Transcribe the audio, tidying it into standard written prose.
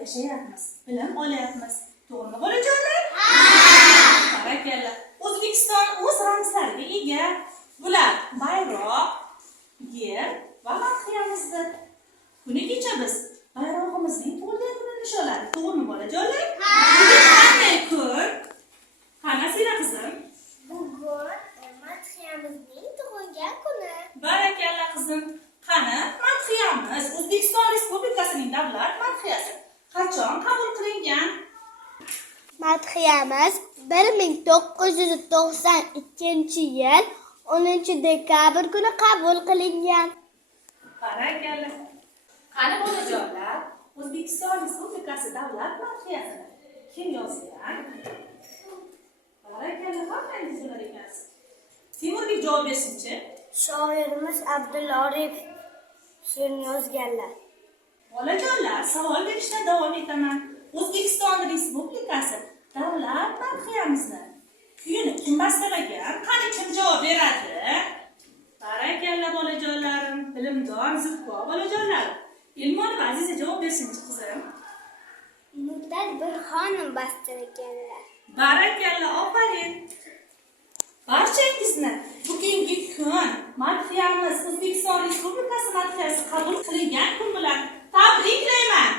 yashayapmiz, bilim olyapmiz. To'g'rimi bolajonlar? Barakalla. O'zbekiston o'z ramzlariga ega. Bular bayroq, yer va madhiyamizdir. Kuni kecha biz bayrog'imizning tug'ilgan kunini nishonladik. To'g'rimi bolajonlar? Bugun qanday kun? Qani Asira qizim? Bugun madhiyamizning tug'ilgan kuni. Barakalla qizim. Qani madhiyamiz O'zbekiston Respublikasining davlat madhiyasi qachon qabul qilingan? Madhiyamiz 1992-yil 10-dekabr kuni qabul qilingan. Barakalla. Qani bolajonlar, O'zbekiston Respublikasi davlat madhiyasini kim yozgan? Barakalla, hammangiz bilar ekansiz. Timurbek javob bersin-chi. Shoirimiz Abdulla Oripov she'rni yozganlar. Bolajonlar, savol berishda davom etaman. O'zbekiston Respublikasi davlat madhiyamizni kuyini kim bastalagan? Qani kim javob beradi? Barakalla bolajonlarim, bilimdon, zukko bolajonlar. Ilmon va Aziza javob bersin-chi qizim. Muddat Burxonov bastalaganlar. Barakalla, ofarin. Barchangizni bugungi kun madhiyamiz O'zbekiston Respublikasi madhiyasi qabul qilingan kun bilan tabriklayman.